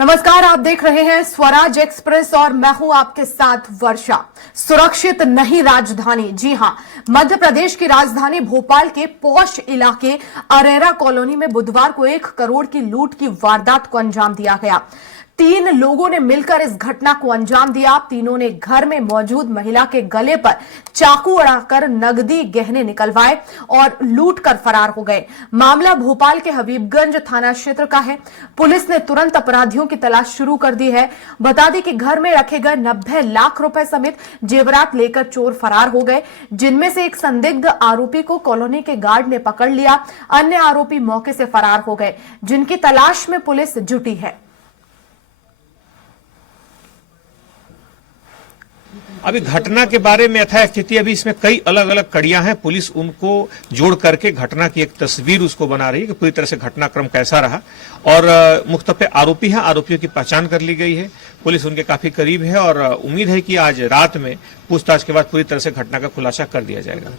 नमस्कार, आप देख रहे हैं स्वराज एक्सप्रेस और मैं हूं आपके साथ वर्षा। सुरक्षित नहीं राजधानी, जी हां, मध्य प्रदेश की राजधानी भोपाल के पॉश इलाके अरेरा कॉलोनी में बुधवार को 1 करोड़ की लूट की वारदात को अंजाम दिया गया। 3 लोगों ने मिलकर इस घटना को अंजाम दिया। तीनों ने घर में मौजूद महिला के गले पर चाकू अड़ाकर नकदी गहने निकलवाए और लूट कर फरार हो गए। मामला भोपाल के हबीबगंज थाना क्षेत्र का है। पुलिस ने तुरंत अपराधियों की तलाश शुरू कर दी है। बता दें कि घर में रखे गए 90 लाख रुपए समेत जेवरात लेकर चोर फरार हो गए, जिनमें से एक संदिग्ध आरोपी को कॉलोनी के गार्ड ने पकड़ लिया। अन्य आरोपी मौके से फरार हो गए, जिनकी तलाश में पुलिस जुटी है। अभी घटना के बारे में यथास्थिति अभी इसमें कई अलग अलग कड़ियां हैं। पुलिस उनको जोड़ करके घटना की एक तस्वीर उसको बना रही है कि पूरी तरह से घटनाक्रम कैसा रहा। और मुख्तलिफ आरोपी हैं, आरोपियों की पहचान कर ली गई है। पुलिस उनके काफी करीब है और उम्मीद है कि आज रात में पूछताछ के बाद पूरी तरह से घटना का खुलासा कर दिया जाएगा।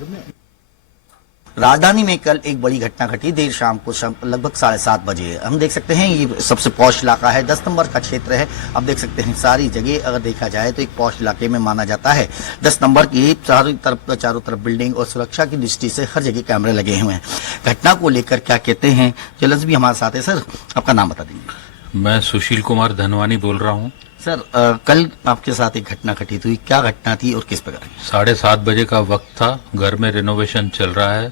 राजधानी में कल एक बड़ी घटना घटी देर शाम को लगभग 7:30 बजे। हम देख सकते हैं ये सबसे पॉश इलाका है, 10 नंबर का क्षेत्र है। अब देख सकते हैं सारी जगह अगर देखा जाए तो एक पॉश इलाके में माना जाता है। 10 नंबर की चारों तरफ बिल्डिंग और सुरक्षा की दृष्टि से हर जगह कैमरे लगे हुए हैं। घटना को लेकर क्या कहते हैं, जलस भी हमारे साथ है। सर, आपका नाम बता देंगे? मैं सुशील कुमार धनवानी बोल रहा हूँ। सर, कल आपके साथ एक घटना घटी थी, क्या घटना थी और किस प्रकार? 7:30 बजे का वक्त था। घर में रेनोवेशन चल रहा है,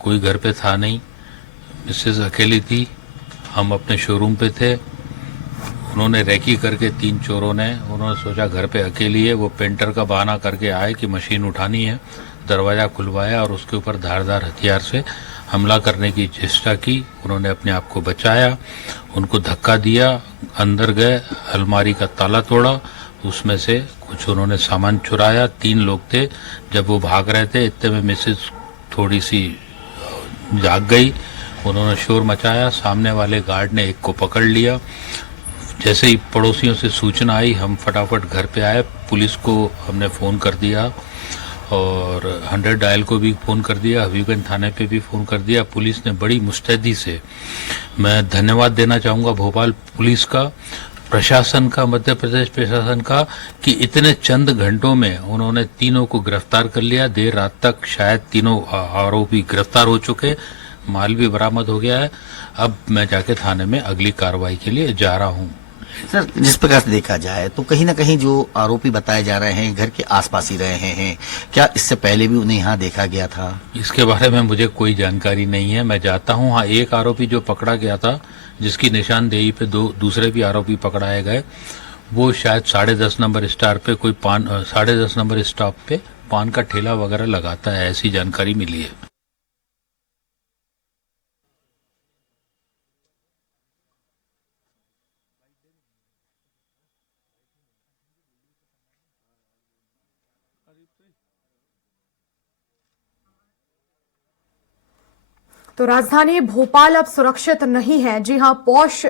कोई घर पे था नहीं। मिसेज अकेली थी, हम अपने शोरूम पे थे। उन्होंने रेकी करके 3 चोरों ने, उन्होंने सोचा घर पे अकेली है, वो पेंटर का बहाना करके आए कि मशीन उठानी है। दरवाज़ा खुलवाया और उसके ऊपर धारदार हथियार से हमला करने की चेष्टा की। उन्होंने अपने आप को बचाया, उनको धक्का दिया, अंदर गए, अलमारी का ताला तोड़ा, उसमें से कुछ उन्होंने सामान चुराया। 3 लोग थे। जब वो भाग रहे थे इतने में मिसेज थोड़ी सी जाग गई। उन्होंने शोर मचाया, सामने वाले गार्ड ने एक को पकड़ लिया। जैसे ही पड़ोसियों से सूचना आई, हम फटाफट घर पे आए। पुलिस को हमने फ़ोन कर दिया और 100 डायल को भी फ़ोन कर दिया, हबीबगंज थाने पे भी फ़ोन कर दिया। पुलिस ने बड़ी मुस्तैदी से, मैं धन्यवाद देना चाहूँगा भोपाल पुलिस का, प्रशासन का, मध्य प्रदेश प्रशासन का, कि इतने चंद घंटों में उन्होंने तीनों को गिरफ्तार कर लिया। देर रात तक शायद तीनों आरोपी गिरफ्तार हो चुके, माल भी बरामद हो गया है। अब मैं जाके थाने में अगली कार्रवाई के लिए जा रहा हूँ। सर, जिस प्रकार से देखा जाए तो कहीं ना कहीं जो आरोपी बताए जा रहे हैं घर के आसपास ही रहे हैं, क्या इससे पहले भी उन्हें यहाँ देखा गया था? इसके बारे में मुझे कोई जानकारी नहीं है। मैं जाता हूँ। हाँ, एक आरोपी जो पकड़ा गया था, जिसकी निशानदेही पे 2 दूसरे भी आरोपी पकड़ाए गए, वो शायद 10:30 नंबर स्टार पे कोई 10:30 नंबर स्टॉप पे पान का ठेला वगैरह लगाता है, ऐसी जानकारी मिली है। तो राजधानी भोपाल अब सुरक्षित नहीं है। जी हां, पॉश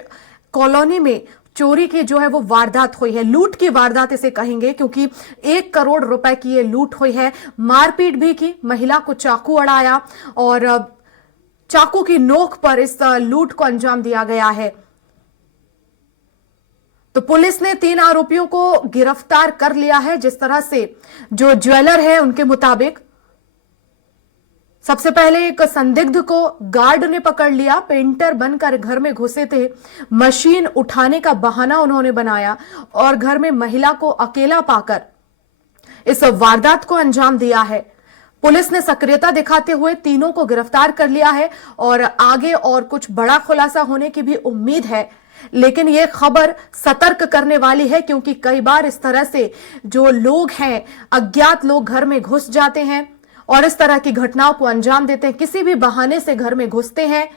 कॉलोनी में चोरी की जो है वो वारदात हुई है, लूट की वारदात इसे कहेंगे, क्योंकि 1 करोड़ रुपए की ये लूट हुई है। मारपीट भी की, महिला को चाकू अड़ाया और चाकू की नोक पर इस लूट को अंजाम दिया गया है। तो पुलिस ने 3 आरोपियों को गिरफ्तार कर लिया है। जिस तरह से जो ज्वेलर है उनके मुताबिक सबसे पहले एक संदिग्ध को गार्ड ने पकड़ लिया। पेंटर बनकर घर में घुसे थे, मशीन उठाने का बहाना उन्होंने बनाया और घर में महिला को अकेला पाकर इस वारदात को अंजाम दिया है। पुलिस ने सक्रियता दिखाते हुए तीनों को गिरफ्तार कर लिया है और आगे और कुछ बड़ा खुलासा होने की भी उम्मीद है। लेकिन यह खबर सतर्क करने वाली है, क्योंकि कई बार इस तरह से जो लोग हैं, अज्ञात लोग घर में घुस जाते हैं और इस तरह की घटनाओं को अंजाम देते हैं। किसी भी बहाने से घर में घुसते हैं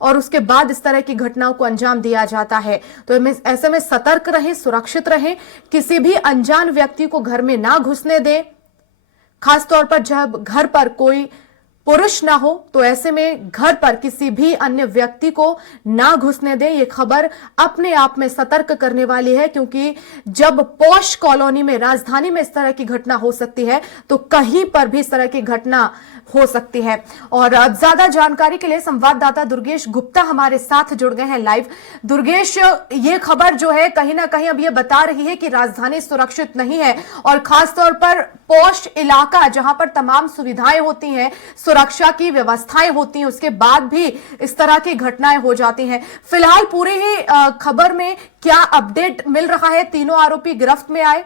और उसके बाद इस तरह की घटनाओं को अंजाम दिया जाता है। तो ऐसे में सतर्क रहें, सुरक्षित रहें, किसी भी अनजान व्यक्ति को घर में ना घुसने दें। खासतौर पर जब घर पर कोई पुरुष ना हो तो ऐसे में घर पर किसी भी अन्य व्यक्ति को ना घुसने दें। ये खबर अपने आप में सतर्क करने वाली है, क्योंकि जब पॉश कॉलोनी में, राजधानी में इस तरह की घटना हो सकती है तो कहीं पर भी इस तरह की घटना हो सकती है। और अब ज्यादा जानकारी के लिए संवाददाता दुर्गेश गुप्ता हमारे साथ जुड़ गए हैं लाइव। दुर्गेश, ये खबर जो है कहीं ना कहीं अब ये बता रही है कि राजधानी सुरक्षित नहीं है, और खासतौर पर पॉश इलाका जहां पर तमाम सुविधाएं होती हैं, सुरक्षा की व्यवस्थाएं होती हैं, उसके बाद भी इस तरह की घटनाएं हो जाती हैं। फिलहाल पूरी ही खबर में क्या अपडेट मिल रहा है? तीनों आरोपी गिरफ्त में आए?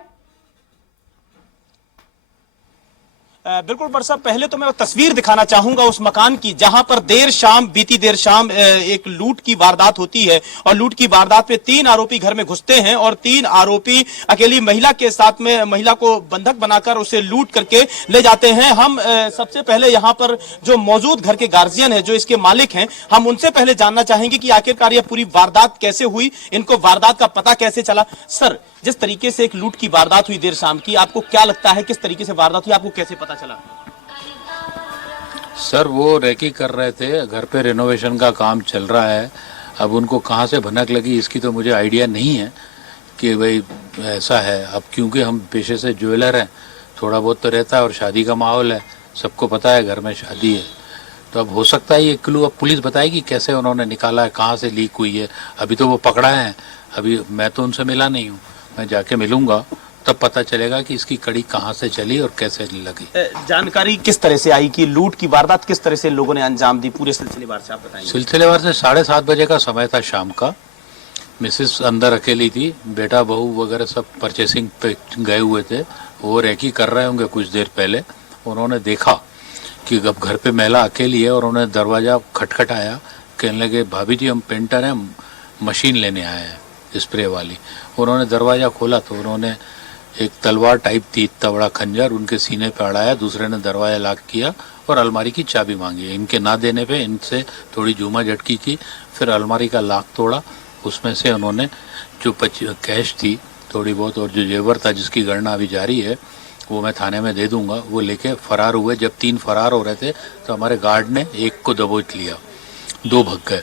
बिल्कुल बरसा, पहले तो मैं वो तस्वीर दिखाना चाहूंगा उस मकान की जहां पर बीती देर शाम एक लूट की वारदात होती है, और लूट की वारदात पे 3 आरोपी घर में घुसते हैं और 3 आरोपी अकेली महिला के साथ में महिला को बंधक बनाकर उसे लूट करके ले जाते हैं। हम सबसे पहले यहाँ पर जो मौजूद घर के गार्जियन है, जो इसके मालिक हैं, हम उनसे पहले जानना चाहेंगे कि आखिरकार यह पूरी वारदात कैसे हुई, इनको वारदात का पता कैसे चला। सर, जिस तरीके से एक लूट की वारदात हुई देर शाम की, आपको क्या लगता है किस तरीके से वारदात हुई, आपको कैसे पता चला? सर, वो रेकी कर रहे थे, घर पे रेनोवेशन का काम चल रहा है। अब उनको कहाँ से भनक लगी इसकी तो मुझे आइडिया नहीं है कि भाई ऐसा है। अब क्योंकि हम पेशे से ज्वेलर हैं, थोड़ा बहुत तो रहता है, और शादी का माहौल है, सबको पता है घर में शादी है, तो अब हो सकता है ये क्लू अब पुलिस बताएगी कैसे उन्होंने निकाला है, कहाँ से लीक हुई है। अभी तो वो पकड़ा है, अभी मैं तो उनसे मिला नहीं हूँ, मैं जाके मिलूंगा तब पता चलेगा कि इसकी कड़ी कहाँ से चली और कैसे लगी। जानकारी किस तरह से आई कि लूट की वारदात किस तरह से लोगों ने अंजाम दी, पूरे सिलसिलेवार से आप बताएंगे? सिलसिलेवार से 7:30 बजे का समय था शाम का। मिसेस अंदर अकेली थी, बेटा बहू वगैरह सब परचेसिंग पे गए हुए थे, वो रेकी कर रहे होंगे कुछ देर पहले। उन्होंने देखा कि अब घर पे महिला अकेली है और उन्होंने दरवाजा खटखटाया, कहने लगे भाभी जी हम पेंटर हैं, मशीन लेने आए हैं स्प्रे वाली। उन्होंने दरवाजा खोला तो उन्होंने एक तलवार टाइप थी, इतना बड़ा खंजर उनके सीने पे अड़ाया, दूसरे ने दरवाजा लॉक किया और अलमारी की चाबी मांगी। इनके ना देने पे इनसे थोड़ी झूमा झटकी की, फिर अलमारी का लॉक तोड़ा, उसमें से उन्होंने जो कैश थी थोड़ी बहुत और जो जेवर था जिसकी गणना अभी जारी है वो मैं थाने में दे दूंगा, वो लेके फरार हुए। जब 3 फरार हो रहे थे तो हमारे गार्ड ने एक को दबोच लिया, 2 भग गए।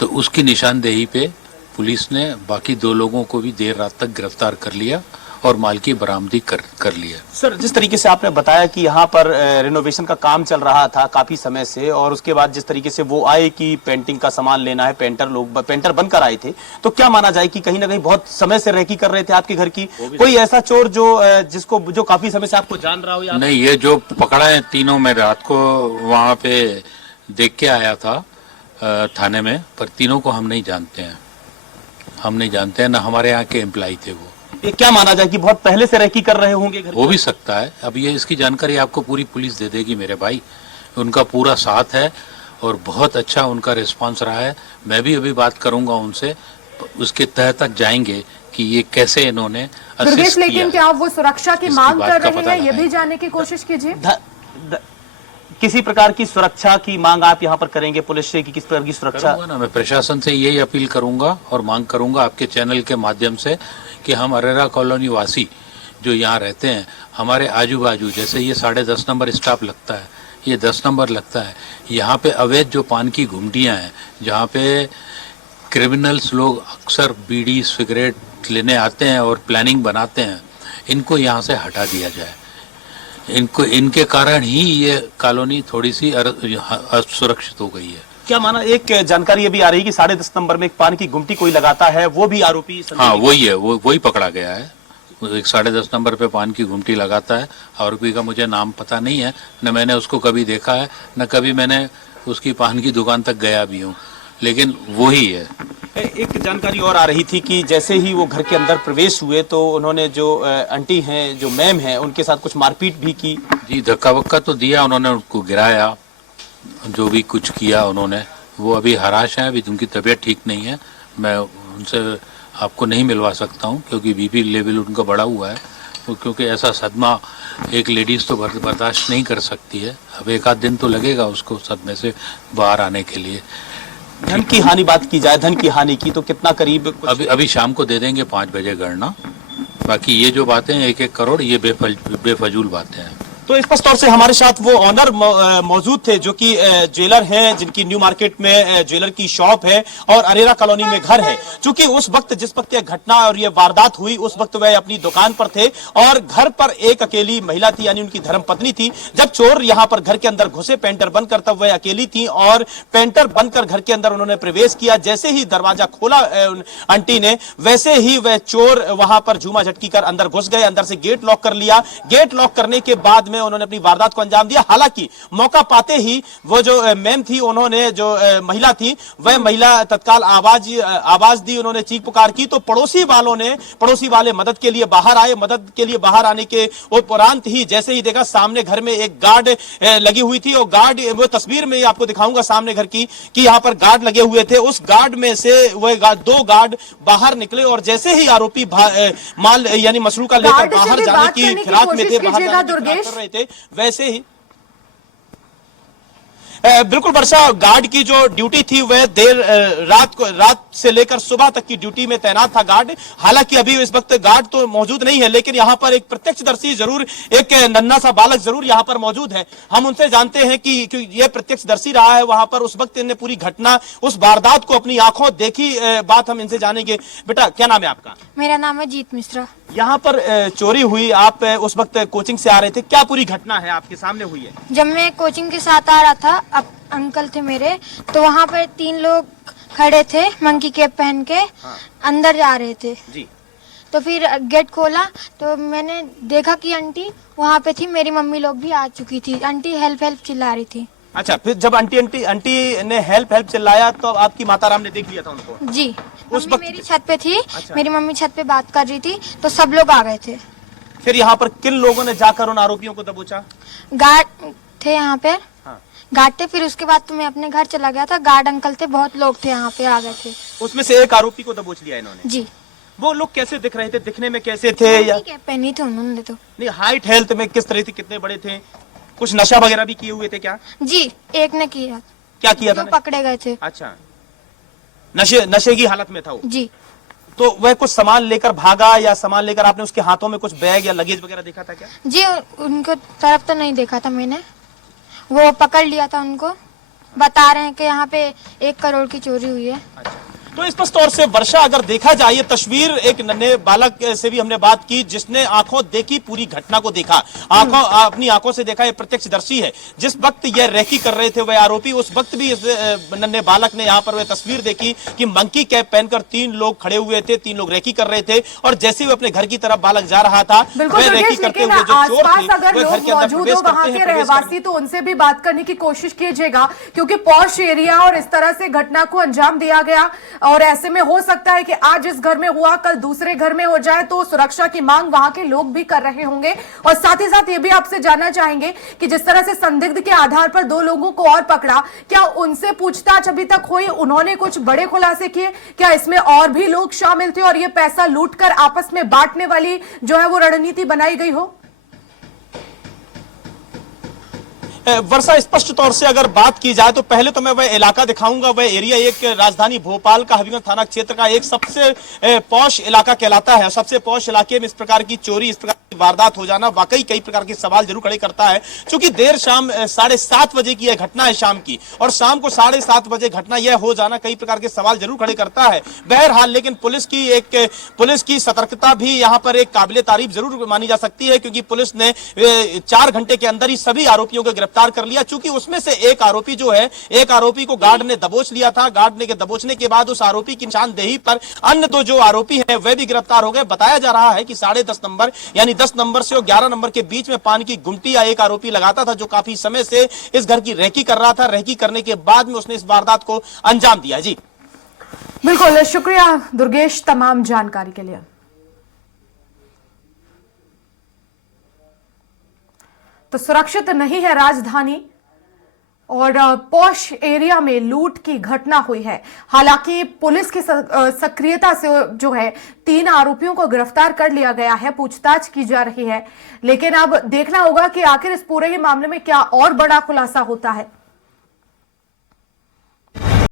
तो उसकी निशानदेही पे पुलिस ने बाकी 2 लोगों को भी देर रात तक गिरफ्तार कर लिया और माल की बरामदी कर लिया। सर, जिस तरीके से आपने बताया कि यहाँ पर रेनोवेशन का काम चल रहा था काफी समय से, और उसके बाद जिस तरीके से वो आए कि पेंटिंग का सामान लेना है, पेंटर बनकर आए थे, तो क्या माना जाए कि कहीं ना कहीं बहुत समय से रेकी कर रहे थे आपके घर की? कोई ऐसा चोर जो काफी समय से आपको जान रहा हो? या नहीं, ये जो पकड़ा है तीनों में रात को वहाँ पे देख के आया था थाने में, पर तीनों को हम नहीं जानते हैं, ना हमारे यहाँ के एम्प्लॉय थे वो। ये क्या माना जाए कि बहुत पहले से रेकी कर रहे होंगे घर? हो भी सकता है, अब ये इसकी जानकारी आपको पूरी पुलिस दे देगी मेरे भाई। उनका पूरा साथ है और बहुत अच्छा उनका रिस्पांस रहा है। मैं भी अभी बात करूंगा उनसे, उसके तह तक जाएंगे कि ये कैसे इन्होंने दुर्गेश, लेकिन क्या आप वो सुरक्षा की मांग कर रहे हैं, ये भी जानने की कोशिश कीजिए। किसी प्रकार की सुरक्षा की मांग आप यहाँ पर करेंगे पुलिस से कि किस प्रकार की सुरक्षा? ना, मैं प्रशासन से यही अपील करूंगा और मांग करूंगा आपके चैनल के माध्यम से कि हम अरेरा कॉलोनी वासी जो यहाँ रहते हैं, हमारे आजू बाजू, जैसे ये 10.5 नंबर स्टाफ लगता है, ये 10 नंबर लगता है, यहाँ पे अवैध जो पान की घुमटियाँ हैं, जहाँ पे क्रिमिनल्स लोग अक्सर बीड़ी सिगरेट लेने आते हैं और प्लानिंग बनाते हैं, इनको यहाँ से हटा दिया जाए। इनके कारण ही ये कॉलोनी थोड़ी सी असुरक्षित हो गई है। क्या माना, एक जानकारी ये भी आ रही है कि 10.5 नंबर में एक पान की गुमटी कोई लगाता है, वो भी आरोपी? हाँ, वही है, वही पकड़ा गया है। एक 10.5 नंबर पे पान की गुमटी लगाता है। आरोपी का मुझे नाम पता नहीं है, न मैंने उसको कभी देखा है, न कभी मैंने उसकी पान की दुकान तक गया भी हूँ, लेकिन वही है। एक जानकारी और आ रही थी कि जैसे ही वो घर के अंदर प्रवेश हुए तो उन्होंने जो आंटी हैं, जो मैम हैं, उनके साथ कुछ मारपीट भी की। जी, धक्का वक्का तो दिया उन्होंने, उनको गिराया, जो भी कुछ किया उन्होंने। वो अभी हराश हैं, अभी उनकी तबीयत ठीक नहीं है। मैं उनसे आपको नहीं मिलवा सकता हूँ क्योंकि बीपी लेवल उनका बढ़ा हुआ है, क्योंकि ऐसा सदमा एक लेडीज तो बर्दाश्त नहीं कर सकती है। अब 1 आध दिन तो लगेगा उसको सदमे से बाहर आने के लिए। धन की हानि बात की जाए, धन की हानि की, तो कितना करीब? अभी शाम को दे देंगे 5 बजे गणना। बाकी ये जो बातें 1-1 करोड़, ये बेफजूल बातें हैं। तो स्पष्ट तौर से हमारे साथ वो ऑनर मौजूद थे जो कि ज्वेलर हैं, जिनकी न्यू मार्केट में ज्वेलर की शॉप है और अरेरा कॉलोनी में घर है। चूंकि उस वक्त जिस वक्त ये घटना और ये वारदात हुई उस वक्त वह अपनी दुकान पर थे और घर पर एक अकेली महिला थी, यानी उनकी धर्मपत्नी थी। जब चोर यहां पर घर के अंदर घुसे पेंटर बनकर, तब वह अकेली थी और पेंटर बनकर घर के अंदर उन्होंने प्रवेश किया। जैसे ही दरवाजा खोला आंटी ने, वैसे ही वह चोर वहां पर झूमा झटकी कर अंदर घुस गए। अंदर से गेट लॉक कर लिया। गेट लॉक करने के बाद में उन्होंने अपनी वारदात को अंजाम दिया। हालांकि मौका पाते ही वो जो मैम थी, उन्होंने जो महिला थी, वह महिला तत्काल आवाज दी, उन्होंने चीख पुकार की। तो पड़ोसी वाले मदद के लिए बाहर आए। मदद के लिए बाहर आने के उपरांत ही जैसे ही देखा सामने घर में एक गार्ड लगी हुई थी और गार्ड, वो तस्वीर में आपको दिखाऊंगा सामने घर की, कि यहां पर गार्ड लगे हुए थे। उस गार्ड में से वह 2 गार्ड बाहर निकले और जैसे ही आरोपी माल यानी मसरूका लेकर बाहर जाने की फिराक में थे, बाहर जाने की फिराक कर रहे थे, वैसे ही बिल्कुल वर्षा, गार्ड की जो ड्यूटी थी वह रात से लेकर सुबह तक की ड्यूटी में तैनात था गार्ड। हालांकि अभी इस वक्त गार्ड तो मौजूद नहीं है, लेकिन यहां पर एक प्रत्यक्षदर्शी जरूर, एक नन्हा सा बालक जरूर यहां पर मौजूद है। हम उनसे जानते हैं कि यह प्रत्यक्षदर्शी रहा है वहां पर, उस वक्त इन्हें पूरी घटना, उस वारदात को अपनी आंखों देखी बात हम इनसे जानेंगे। बेटा, क्या नाम है आपका? मेरा नाम है जीत मिश्रा। यहाँ पर चोरी हुई, आप उस वक्त कोचिंग से आ रहे थे, क्या पूरी घटना है आपके सामने हुई है? जब मैं कोचिंग के साथ आ रहा था, अब अंकल थे मेरे, तो वहाँ पर 3 लोग खड़े थे मंकी कैप पहन के। हाँ। अंदर जा रहे थे जी। तो फिर गेट खोला तो मैंने देखा कि आंटी वहाँ पे थी, मेरी मम्मी लोग भी आ चुकी थी। आंटी हेल्प हेल्प चिल्ला रही थी। अच्छा, फिर जब आंटी ने हेल्प चिल्लाया तो आपकी माताराम ने देख लिया था उनको? जी। उस वक्त मेरी छत पे थी। अच्छा। मेरी मम्मी छत पे बात कर रही थी तो सब लोग आ गए थे। फिर यहाँ पर किन लोगों ने जाकर उन आरोपियों को दबोचा? गार्ड थे यहाँ पे। हाँ। गार्ड थे। फिर उसके बाद तो मैं अपने घर चला गया था। गार्ड अंकल थे, बहुत लोग थे यहाँ पे, आ गए थे। उसमें से एक आरोपी को दबोच लिया इन्होंने? जी। वो लोग कैसे दिख रहे थे, दिखने में कैसे थे? या कैप पहनी थी उन्होंने तो। नहीं, हाइट हेल्थ में किस तरह थी, कितने बड़े थे? कुछ नशा वगैरह भी किए हुए थे क्या? जी, एक ने किया। क्या किया था? पकड़े गए थे। अच्छा, नशे की हालत में था वो? जी। तो वह कुछ सामान लेकर भागा, या सामान लेकर आपने उसके हाथों में कुछ बैग या लगेज वगैरह देखा था क्या? जी, उनको तरफ तो नहीं देखा था मैंने, वो पकड़ लिया था उनको। बता रहे हैं कि यहाँ पे 1 करोड़ की चोरी हुई है। अच्छा। तो स्पष्ट तौर से वर्षा, अगर देखा जाए ये तस्वीर, एक नन्हे बालक से भी हमने बात की जिसने आंखों देखी, पूरी घटना को देखा, अपनी आंखों से देखा, ये प्रत्यक्षदर्शी है। जिस वक्त ये रेकी कर रहे थे वह आरोपी, उस वक्त भी इस नन्हे बालक ने यहाँ पर वह तस्वीर देखी कि मंकी कैप पहनकर 3 लोग खड़े हुए थे, 3 लोग रेकी कर रहे थे और जैसे ही अपने घर की तरफ बालक जा रहा था, वह रेकी करते हुए जो चोर थे अगर लोग मौजूद हो वहां के रहवासी, तो उनसे भी बात करने की कोशिश कीजिएगा, क्योंकि पॉश एरिया और इस तरह से घटना को अंजाम दिया गया और ऐसे में हो सकता है कि आज इस घर में हुआ कल दूसरे घर में हो जाए, तो सुरक्षा की मांग वहां के लोग भी कर रहे होंगे। और साथ ही साथ ये भी आपसे जानना चाहेंगे कि जिस तरह से संदिग्ध के आधार पर 2 लोगों को और पकड़ा, क्या उनसे पूछताछ अभी तक हुई? उन्होंने कुछ बड़े खुलासे किए? क्या इसमें और भी लोग शामिल थे और ये पैसा लूटकर आपस में बांटने वाली जो है वो रणनीति बनाई गई हो? वर्षा, स्पष्ट तौर से अगर बात की जाए तो पहले तो मैं वह इलाका दिखाऊंगा। वह एरिया एक राजधानी भोपाल का हबीबगंज थाना क्षेत्र का एक सबसे पॉश इलाका कहलाता है। सबसे पॉश इलाके में इस प्रकार की चोरी, इस प्रकार की वारदात हो जाना वाकई कई प्रकार के सवाल जरूर खड़े करता है। क्योंकि देर शाम 7:30 बजे की यह घटना है शाम की, और शाम को 7:30 बजे घटना यह हो जाना कई प्रकार के सवाल जरूर खड़े करता है। बहरहाल, लेकिन पुलिस की सतर्कता भी यहाँ पर एक काबिले तारीफ जरूर मानी जा सकती है, क्योंकि पुलिस ने 4 घंटे के अंदर ही सभी आरोपियों को गिरफ्तार कर लिया। चूंकि उसमें से एक आरोपी जो है, एक आरोपी को गार्ड ने दबोच लिया था। गार्ड ने दबोचने के बाद उस आरोपी की निशानदेही पर अन्य 2 जो आरोपी हैं वह भी गिरफ्तार हो गए। बताया जा रहा है कि 10.5 नंबर यानी 10 नंबर से और 11 नंबर के बीच में पान की गुमटी या एक आरोपी लगाता था, जो काफी समय से इस घर की रेकी कर रहा था। रेकी करने के बाद में उसने इस वारदात को अंजाम दिया। जी बिल्कुल, शुक्रिया दुर्गेश तमाम जानकारी के लिए। तो सुरक्षित नहीं है राजधानी और पॉश एरिया में लूट की घटना हुई है। हालांकि पुलिस की सक्रियता से जो है 3 आरोपियों को गिरफ्तार कर लिया गया है, पूछताछ की जा रही है। लेकिन अब देखना होगा कि आखिर इस पूरे ही मामले में क्या और बड़ा खुलासा होता है।